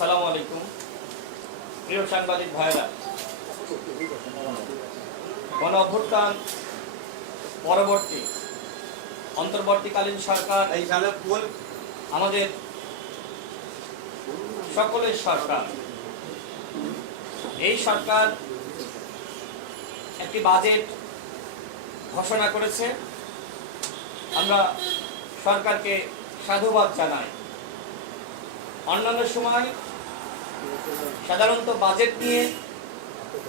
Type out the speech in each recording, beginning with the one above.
আসসালামু আলাইকুম প্রিয় সাংবাদিক ভাইরা, গণ অভ্যুত্থান পরবর্তী অন্তর্বর্তীকালীন সরকার আমাদের সকলের সরকার। এই সরকার একটি বাজেট ঘোষণা করেছে। আমরা সরকারকে সাধুবাদ জানাই। অন্যান্য সময় সাধারণত বাজেট নিয়ে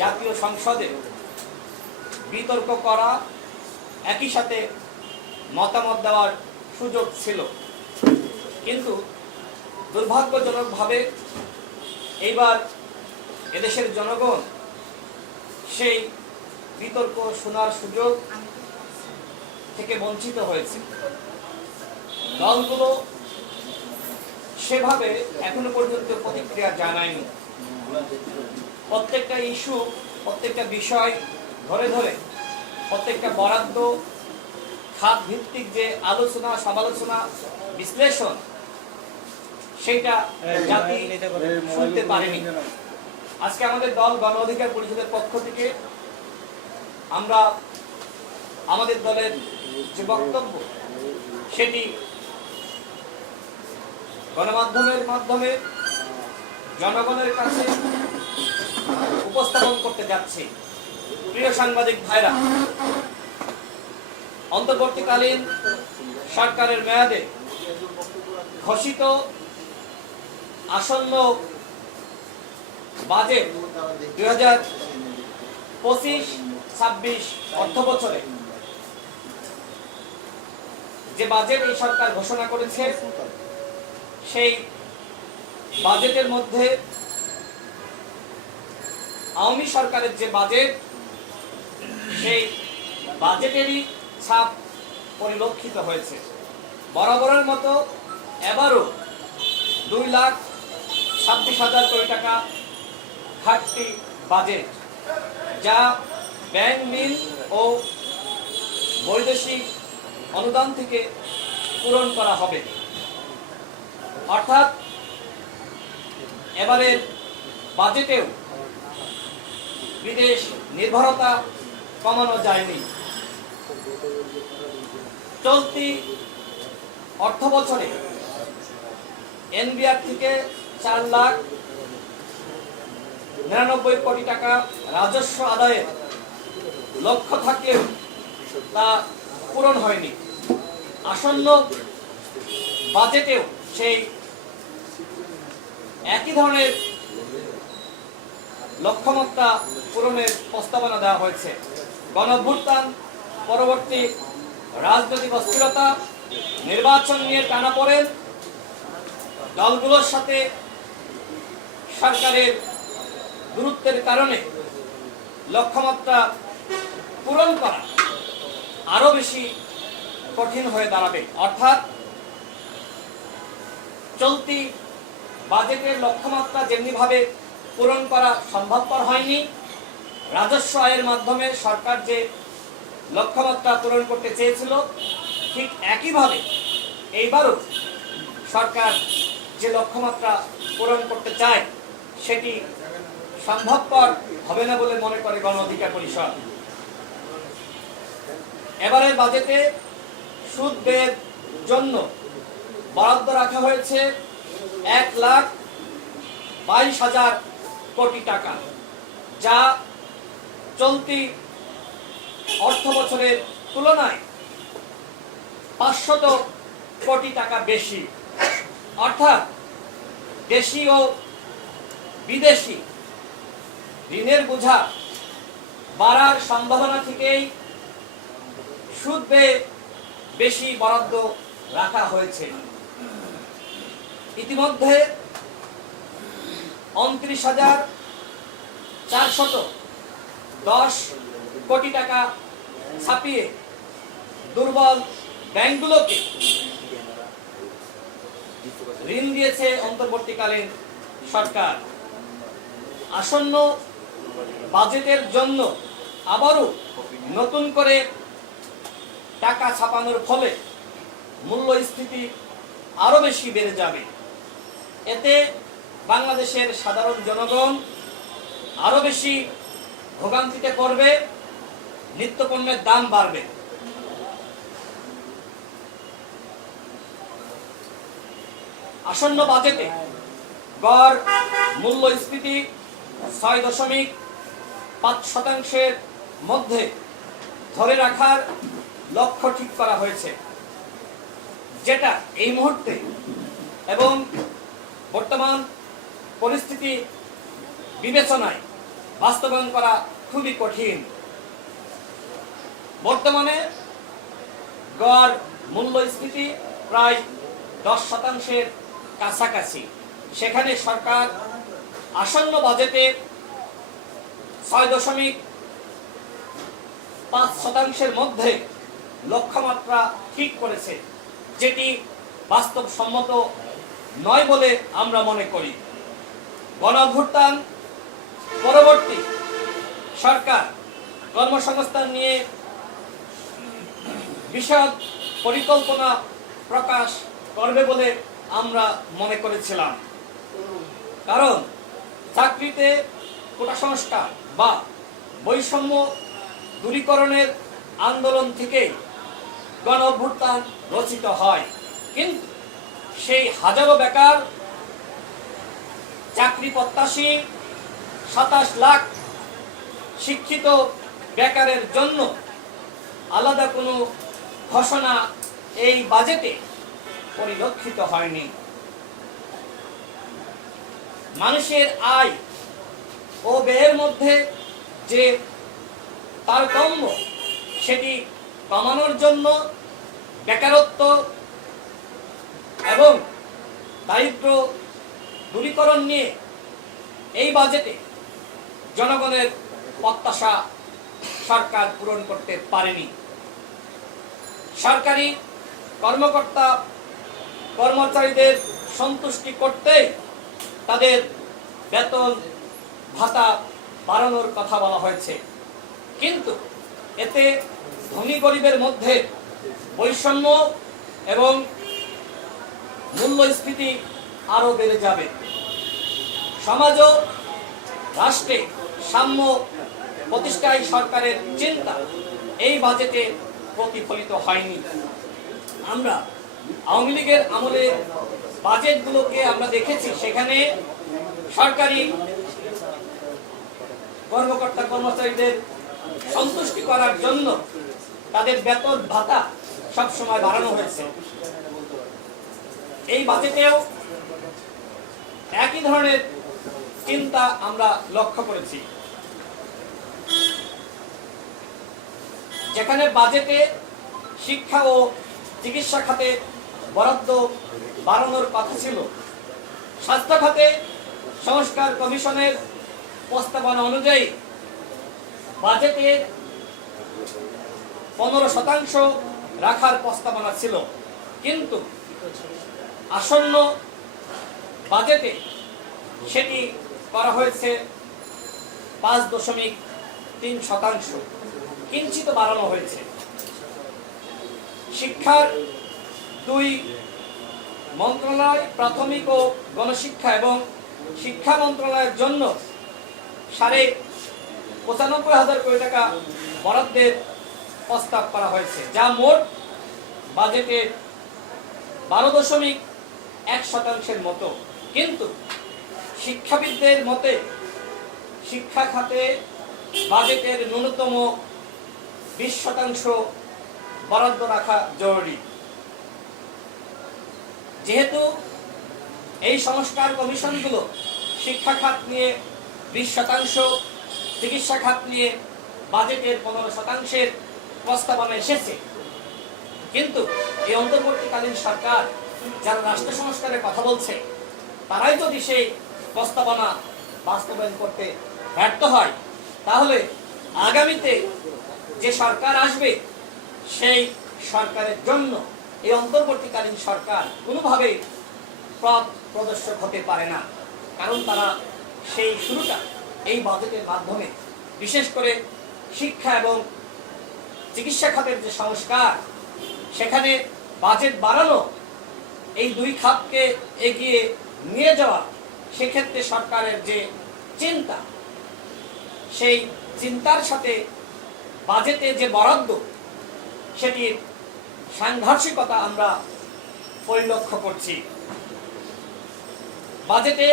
জাতীয় সংসদে বিতর্ক করা, একই সাথে মতামত দেওয়ার সুযোগ ছিল, কিন্তু দুর্ভাগ্যজনকভাবে এইবার এদেশের জনগণ সেই বিতর্ক শোনার সুযোগ থেকে বঞ্চিত হয়েছে। দলগুলো সেভাবে এখনো পর্যন্ত প্রতিক্রিয়া জানায়নি। প্রত্যেকটা ইস্যু, প্রত্যেকটা বিষয় ধরে ধরে প্রত্যেকটা বরাদ্দ খাত ভিত্তিক যে আলোচনা, সমালোচনা, বিশ্লেষণ, সেটা জাতি শুনতে পারেনি। আজকে আমাদের দল গণ অধিকার পরিষদের পক্ষ থেকে আমরা আমাদের দলের যে বক্তব্য সেটি গণমাধ্যমের মাধ্যমে জনগণের কাছে উপস্থাপন করতে যাচ্ছি। প্রিয় সাংবাদিক ভাইরা, অন্তর্বর্তীকালীন সরকারের মেয়াদে ঘোষিত আসন্ন বাজেট 2025-26 অর্থ বছরে যে বাজেট এই সরকার ঘোষণা করেছে, সেই বাজেটের মধ্যে আওয়ামী সরকারের যে বাজেট, সেই বাজেটেরই ছাপ পরিলক্ষিত হয়েছে। বরাবরের মতো এবারও 2,26,000 কোটি টাকা ঘাটতি বাজেট, যা ব্যাংক ঋণ ও বৈদেশিক অনুদান থেকে পূরণ করা হবে। অর্থাৎ এবারের বাজেটেও বিদেশ নির্ভরতা কমানো যায়নি। চলতি অর্থ বছরে এনবিআর থেকে 4,99,00,000 কোটি টাকা রাজস্ব আদায়ের লক্ষ্য থাকলেও তা পূরণ হয়নি। আসন্ন বাজেটেও সেই একই ধরনের লক্ষ্যমাত্রা পূরণের প্রস্তাবনা দেওয়া হয়েছে। গণঅভ্যুত্থান পরবর্তী রাজনৈতিক অস্থিরতা, নির্বাচন নিয়ে টানাপোড়েন, দলগুলোর সাথে সরকারের দূরত্বের কারণে লক্ষ্যমাত্রা পূরণ করা আরো বেশি কঠিন হয়ে দাঁড়াবে। অর্থাৎ চলতি বাজেটের লক্ষ্যমাত্রা যেমনিভাবে পূরণ করা সম্ভবপর হয়নি, রাজস্ব আয়ের মাধ্যমে সরকার যে লক্ষ্যমাত্রা পূরণ করতে চেয়েছিল, ঠিক একইভাবে এইবারও সরকার যে লক্ষ্যমাত্রা পূরণ করতে চায়, সেটি সম্ভবপর হবে না বলে মনে করে গণ অধিকার পরিষদ। এবারের বাজেটে সুদ ব্যয়ের জন্য বরাদ্দ রাখা হয়েছে 1,22,000 কোটি টাকা, যা চলতি অর্থ বছরের তুলনায় 500 কোটি টাকা বেশি। অর্থাৎ দেশি ও বিদেশি ঋণের বোঝা বাড়ার সম্ভাবনা থেকেই সুদ ব্যয়ে বেশি বরাদ্দ রাখা হয়েছে। ইতিমধ্যে 29,410 কোটি টাকা ছাপিয়ে দুর্বল ব্যাংকগুলোকে ঋণ দিয়েছে অন্তর্বর্তীকালীন সরকার। আসন্ন বাজেটের জন্য আবারও নতুন করে টাকা ছাপানোর ফলে মূল্যস্ফীতি আরো বেশি বেড়ে যাবে। এতে বাংলাদেশের সাধারণ জনগণ আরো বেশি ভোগান্তিতে পড়বে, নিত্যপণ্যের দাম বাড়বে। আসন্ন বাজেটে গড় মূল্যস্ফীতি 6.5% মধ্যে ধরে রাখার লক্ষ্য ঠিক করা হয়েছে, যেটা এই মুহূর্তে এবং বর্তমান পরিস্থিতি বিবেচনায় বাস্তবায়ন করা খুবই কঠিন। বর্তমানে গড় মূল্যস্ফীতি প্রায় 10% কাছাকাছি। সেখানে সরকার আসন্ন বাজেটে 6.5% মধ্যে লক্ষ্যমাত্রা ঠিক করেছে, যেটি বাস্তবসম্মত নয় বলে আমরা মনে করি। গণঅভ্যুত্থান পরবর্তী সরকার কর্মসংস্থান নিয়ে বিশদ পরিকল্পনা প্রকাশ করবে বলে আমরা মনে করেছিলাম, কারণ চাকরিতে কোটা সংস্কার বা বৈষম্য দূরীকরণের আন্দোলন থেকে গণঅভ্যুত্থান রচিত হয়। কিন্তু সেই হাজারো বেকার, চাকরি প্রত্যাশী 27 লাখ শিক্ষিত বেকারের জন্য আলাদা কোনো ঘোষণা এই বাজেটে পরিলক্ষিত হয়নি। মানুষের আয় ও ব্যয়ের মধ্যে যে তারতম্য, সেটি কমানোর জন্য বেকারত্ব এবং দারিদ্র দূরীকরণ নিয়ে এই বাজেটে জনগণের প্রত্যাশা সরকার পূরণ করতে পারেনি। সরকারি কর্মকর্তা কর্মচারীদের সন্তুষ্টি করতে তাদের বেতন ভাতা বাড়ানোর কথা বলা হয়েছে, কিন্তু এতে ধনী গরিবের মধ্যে বৈষম্য এবং মূল্যস্ফীতি আরো বেড়ে যাবে। সমাজ ও রাষ্ট্রে সাম্য প্রতিষ্ঠায় সরকারের চিন্তা এই বাজেটে প্রতিফলিত হয়নি। আমরা আওয়ামী লীগের আমলে বাজেটগুলোকে আমরা দেখেছি, সেখানে সরকারি কর্মকর্তা কর্মচারীদের সন্তুষ্টি করার জন্য তাদের বেতন ভাতা সবসময় বাড়ানো হয়েছে। এই বাজেটেও একই ধরনের চিন্তা আমরা লক্ষ্য করেছি, যেখানে বাজেটে শিক্ষা ও চিকিৎসা খাতে বরাদ্দ বাড়ানোর কথা ছিল। স্বাস্থ্য খাতে সংস্কার কমিশনের প্রস্তাবনা অনুযায়ী বাজেটে 15% রাখার প্রস্তাবনা ছিল, কিন্তু আসন্ন বাজেটে সেটি করা হয়েছে 5.3%, কিঞ্চিত বাড়ানো হয়েছে। শিক্ষার 2 মন্ত্রণালয়, প্রাথমিক ও গণশিক্ষা এবং শিক্ষা মন্ত্রণালয়ের জন্য 95,500 কোটি টাকা বরাদ্দের প্রস্তাব করা হয়েছে, যা মোট বাজেটের 12.1% মতো। কিন্তু শিক্ষাবিদদের মতে শিক্ষা খাতে বাজেটের ন্যূনতম 20% বরাদ্দ রাখা জরুরি। যেহেতু এই সংস্কার কমিশনগুলো শিক্ষা খাত নিয়ে 20%, চিকিৎসা খাত নিয়ে বাজেটের 15% প্রস্তাবনা এসেছে, কিন্তু এই অন্তর্বর্তীকালীন সরকার যারা রাষ্ট্র সংস্কারের কথা বলছে, তারাই যদি সেই প্রস্তাবনা বাস্তবায়ন করতে ব্যর্থ হয়, তাহলে আগামীতে যে সরকার আসবে সেই সরকারের জন্য এই অন্তর্বর্তীকালীন সরকার কোনোভাবেই পথ প্রদর্শক হতে পারে না, কারণ তারা সেই শুরুটা এই বাজেটের মাধ্যমে, বিশেষ করে শিক্ষা এবং চিকিৎসা খাতের যে সংস্কার, সেখানে বাজেট বাড়ানো, এই 2 খাতকে এগিয়ে নিয়ে যাওয়া, সেক্ষেত্রে সরকারের যে চিন্তা, সেই চিন্তার সাথে বাজেটে যে বরাদ্দ, সেটির সাংঘর্ষিকতা আমরা পরিলক্ষ্য করছি। বাজেটে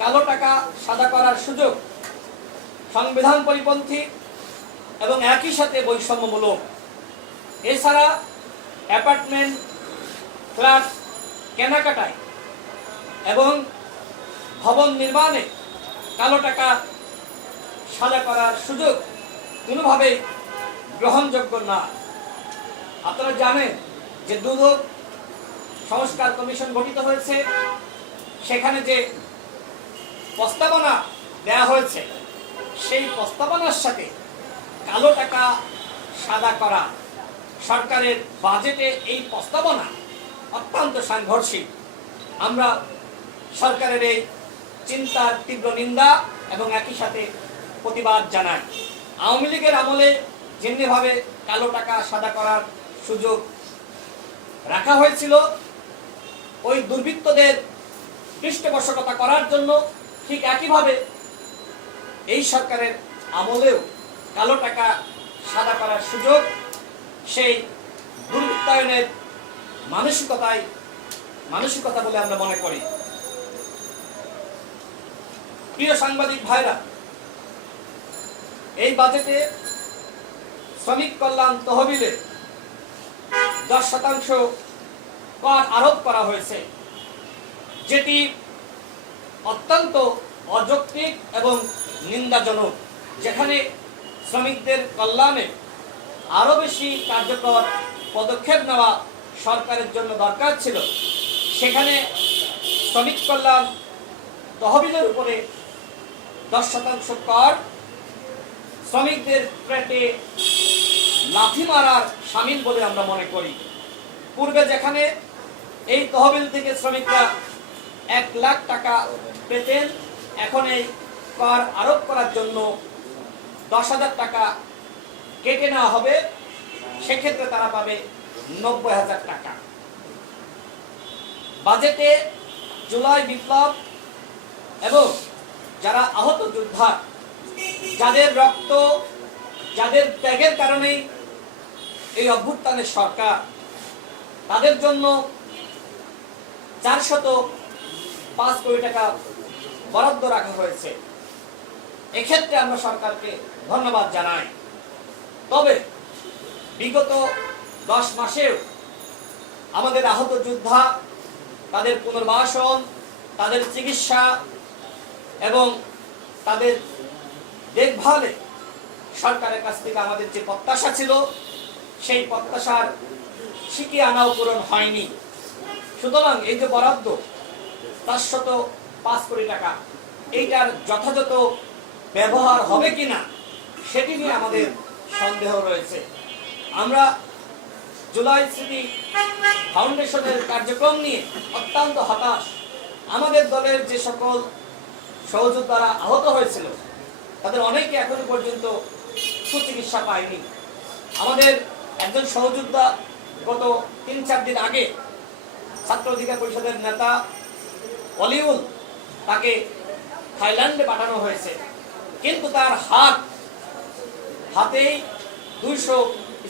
কালো টাকা সাদা করার সুযোগ সংবিধান পরিপন্থী এবং একই সাথে বৈষম্যমূলক। এছাড়া অ্যাপার্টমেন্ট, ফ্ল্যাট কেনাকাটায় এবং ভবন নির্মাণে কালো টাকা সাদা করার সুযোগ কোনোভাবেই গ্রহণযোগ্য না। আপনারা জানেন যে দুদক সংস্কার কমিশন গঠিত হয়েছে, সেখানে যে প্রস্তাবনা দেয়া হয়েছে, সেই প্রস্তাবনার সাথে কালো টাকা সাদা করা সরকারের বাজেটে এই প্রস্তাবনা অত্যন্ত সাংঘর্ষিক। আমরা সরকারের এই চিন্তার তীব্র নিন্দা এবং একই সাথে প্রতিবাদ জানাই। আওয়ামী লীগের আমলে যেমনিভাবে কালো টাকা সাদা করার সুযোগ রাখা হয়েছিল, ওই দুর্বৃত্তদের পৃষ্ঠপোষকতা করার জন্য ঠিক একইভাবে এই সরকারের আমলেও কালো টাকা সাদা করার সুযোগ সেই দুর্বৃত্তায়নের মানসিকতা বলে আমরা মনে করি। প্রিয় সাংবাদিক ভাইরা, এই বাজেটে শ্রমিক কল্যাণ তহবিলে 10% কর আরোপ করা হয়েছে, যেটি অত্যন্ত অযৌক্তিক এবং নিন্দাজনক। যেখানে শ্রমিকদের কল্যাণে আরো বেশি কার্যকর পদক্ষেপ নেওয়া সরকারের জন্য দরকার ছিল, সেখানে শ্রমিক কল্যাণ তহবিলের উপরে 10% কর শ্রমিকদের পেটে লাথি মারার শামিল বলে আমরা মনে করি। পূর্বে যেখানে এই তহবিল থেকে শ্রমিকরা 1 লাখ টাকা পেতেন, এখন এই কর আরোপ করার জন্য 10,000 টাকা কেটে নেওয়া হবে, সেক্ষেত্রে তারা পাবে 90,000 টাকা। বাজেটে জুলাই বিপ্লব এবং যারা আহত যোদ্ধা, যাদের রক্ত, যাদের ত্যাগের কারণেই এই অভ্যুত্থানের সরকার, তাদের জন্য 405 কোটি টাকা বরাদ্দ রাখা হয়েছে। এক্ষেত্রে আমরা সরকারকে ধন্যবাদ জানাই। তবে বিগত 10 মাসেও আমাদের আহত যোদ্ধা, তাদের পুনর্বাসন, তাদের চিকিৎসা এবং তাদের দেখভালে সরকারের কাছ থেকে আমাদের যে প্রত্যাশা ছিল, সেই প্রত্যাশার শিখিয়ে আনাও পূরণ হয়নি। সুতরাং এই যে বরাদ্দ 405 কোটি টাকা, এইটার যথাযথ ব্যবহার হবে কিনা সেটি নিয়ে আমাদের সন্দেহ রয়েছে। আমরা জুলাই স্মৃতি ফাউন্ডেশনের কার্যক্রম নিয়ে অত্যন্ত হতাশ। আমাদের দলের যে সকল সহযোদ্ধারা আহত হয়েছিল, তাদের অনেকে এখনো পর্যন্ত সুচিকিৎসা পায়নি। আমাদের একজন সহযোদ্ধা গত 3-4 দিন আগে ছাত্র অধিকার পরিষদের নেতা অলিউল, তাকে থাইল্যান্ডে পাঠানো হয়েছে, কিন্তু তার হাতেই 200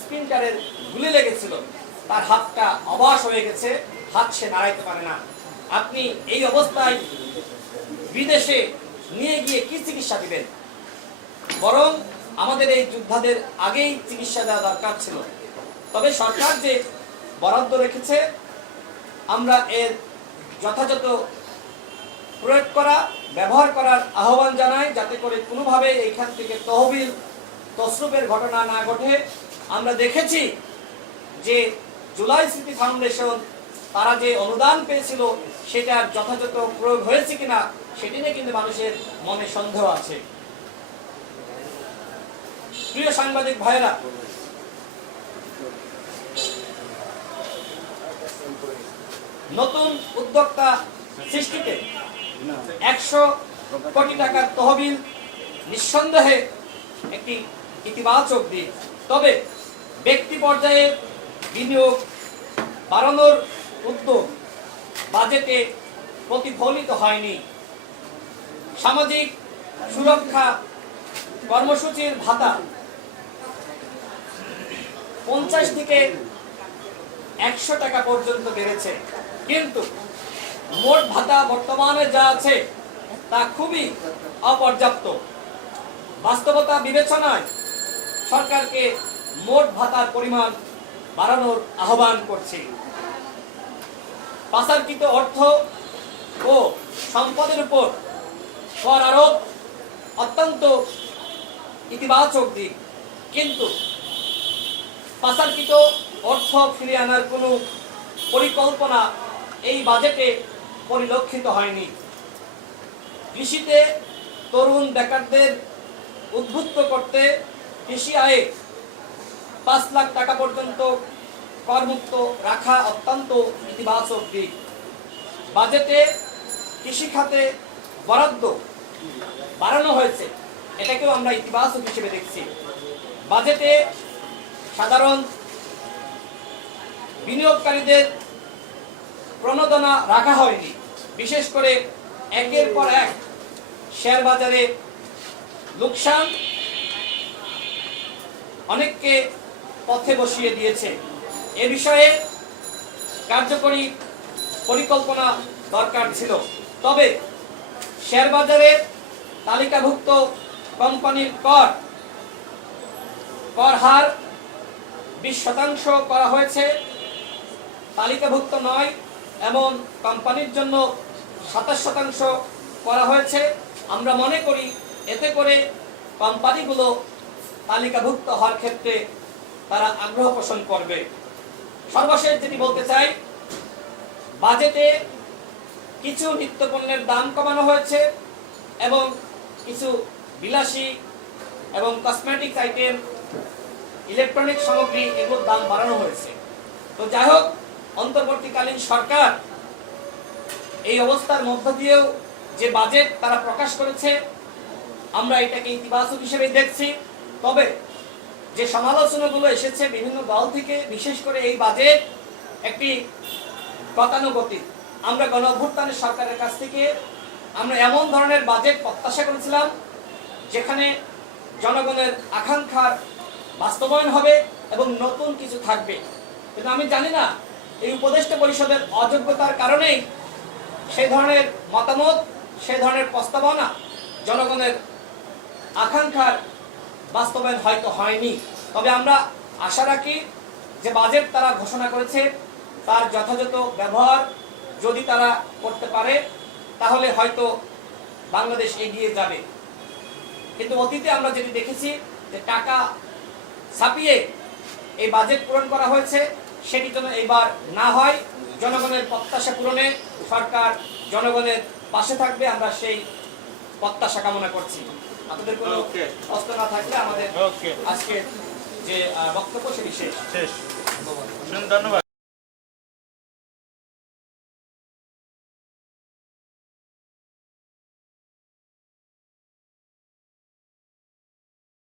স্প্রিন্টারের গুলি লেগেছিল, তার হাতটা অবশ হয়ে গেছে, হাত সে নাড়াইতে পারে না। আপনি এই অবস্থায় বিদেশে নিয়ে গিয়ে কি চিকিৎসা দিবেন? বরং আমাদের এই যোদ্ধাদের আগেই চিকিৎসা দেওয়া দরকার ছিল। তবে সরকার যে বরাদ্দ রেখেছে, আমরা এর যথাযথ প্রয়োগ করা, ব্যবহার করার আহ্বান জানাই, যাতে করে কোনোভাবে এইখান থেকে তহবিল তসরুপের ঘটনা না ঘটে। আমরা দেখেছি যে জুলাই স্মৃতি ফাউন্ডেশন তারা যে অনুদান পেয়েছিল, সেটার যথাযথ প্রয়োগ হয়েছে কিনা সেটি নিয়ে কিন্তু মানুষের মনে সন্দেহ আছে। প্রিয় সাংবাদিক ভাইরা, নতুন উদ্যোক্তা সৃষ্টিতে 100 কোটি টাকার তহবিল নিঃসন্দেহে একটি ইতিবাচক দিক। তবে ব্যক্তি পর্যায়ে বিনিয়োগ বাড়ানোর উদ্যোগ বাজেটে প্রতিফলিত হয়নি। সামাজিক সুরক্ষা কর্মসূচির ভাতা 50 থেকে 100 টাকা পর্যন্ত বেড়েছে, কিন্তু মোট ভাতা বর্তমানে যা আছে তা খুবই অপর্যাপ্ত। বাস্তবতা বিবেচনায় সরকারকে মোট ভাতার পরিমাণ বাড়ানোর আহ্বান করছি। পাচারকৃত অর্থ ও সম্পদের উপর কর আরোপ অত্যন্ত ইতিবাচক দিক, কিন্তু পাচারকৃত অর্থ ফিরিয়ে আনার কোনো পরিকল্পনা এই বাজেটে পরিলক্ষিত হয়নি। কৃষিতে তরুণ বেকারদের উদ্বুদ্ধ করতে কৃষি আয়ে 5 লাখ টাকা পর্যন্ত করমুক্ত রাখা অত্যন্ত ইতিবাচক দিক। বাজেটে কৃষি খাতে বরাদ্দ বাড়ানো হয়েছে, এটাকেও আমরা ইতিবাচক হিসেবে দেখছি। বাজেটে সাধারণ বিনিয়োগকারীদের প্রণোদনা রাখা হয়নি, বিশেষ করে একের পর এক শেয়ার বাজারে লোকসান অনেককে পথে বসিয়ে দিয়েছে। এ বিষয়ে কার্যকরী পরিকল্পনা দরকার ছিল। তবে শেয়ার বাজারে তালিকাভুক্ত কোম্পানির কর হার 20% করা হয়েছে, তালিকাভুক্ত নয় এমন কোম্পানির জন্য 27% করা হয়েছে। আমরা মনে করি এতে করে কোম্পানিগুলো তালিকাভুক্ত হওয়ার ক্ষেত্রে তারা আগ্রহ পোষণ করবে। সর্বশেষ যেটি বলতে চাই, বাজেটে কিছু নিত্যপণ্যের দাম কমানো হয়েছে এবং কিছু বিলাসী এবং কসমেটিক্স আইটেম, ইলেকট্রনিক সামগ্রী এগুলোর দাম বাড়ানো হয়েছে। তো যাই হোক, অন্তর্বর্তীকালীন সরকার এই অবস্থার মধ্য দিয়েও যে বাজেট তারা প্রকাশ করেছে, আমরা এটাকে ইতিবাচক হিসেবে দেখছি। তবে যে সমালোচনাগুলো এসেছে বিভিন্ন দল থেকে, বিশেষ করে এই বাজেট একটি গতানুগতিক। আমরা গণঅভ্যুত্থানের সরকারের কাছ থেকে আমরা এমন ধরনের বাজেট প্রত্যাশা করেছিলাম যেখানে জনগণের আকাঙ্ক্ষার বাস্তবায়ন হবে এবং নতুন কিছু থাকবে, কিন্তু আমি জানি না এই উপদেষ্টা পরিষদের অযোগ্যতার কারণেই সেই ধরনের মতামত, সেই ধরনের প্রস্তাবনা জনগণের আকাঙ্ক্ষার বাস্তবায়ন হয়তো হয়নি। তবে আমরা আশা রাখি যে বাজেট তারা ঘোষণা করেছে তার যথাযথ ব্যবহার যদি তারা করতে পারে তাহলে হয়তো বাংলাদেশ এগিয়ে যাবে। কিন্তু অতীতে আমরা যেটি দেখেছি যে টাকা ছাপিয়ে এই বাজেট পূরণ করা হয়েছে, সেটি যেন এইবার না হয়। জনগণের প্রত্যাশা পূরণে সরকার জনগণের পাশে থাকবে, আমরা সেই প্রত্যাশা কামনা করছি। আপনাদের কোনো প্রশ্ন না থাকলে আমাদের আজকে যে বক্তব্য সেটি শেষ। ধন্যবাদ।